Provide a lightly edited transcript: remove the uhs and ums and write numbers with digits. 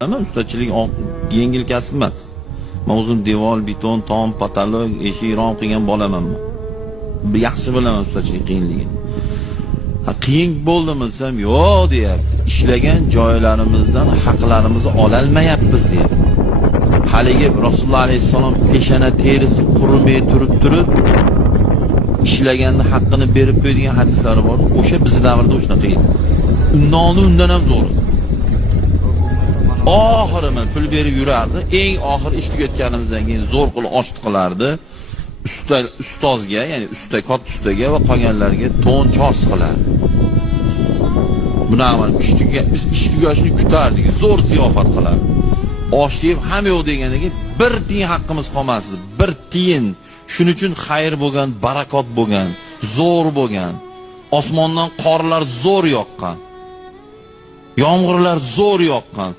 Ama ustachilik yengil kasb emas. Men o'zim devor, beton, tom, patolog, eshik, rom qilgan bolaman men. Yaxshi bilaman ustachilik qiyinligini. Qiyin bo'ldimi desam, yo'q deyapti. Ishlagan joylarimizdan haqlarimizni ola olmayapmiz deyapti. Haligi Rasululloh alayhisalom peshana terisi qurilmay turib ishlaganda haqqini berib qo'yadigan hadislari bor. O'sha biz davrda shunaqa edi. Undan ham zo'r edi. Oxiri men pul berib yurardi. Eng oxir ish tugatganimizdan keyin zo'r qilib oshit qilardi. Ustozga, ya'ni katta ustaga va qolganlarga to'n chors qilardi. Bunaqa biz ish tugashini kutardik, zo'r ziyofat qilardi. Osh yeb ham yo'q deganiga bir tiyin haqqimiz qolmasdi. Bir tiyin. Shuning uchun xayr bo'lgan, barakot bo'lgan, zo'r bo'lgan. Osmondan qorlar zo'r yoqqan. Yomg'irlar zo'r yoqqan.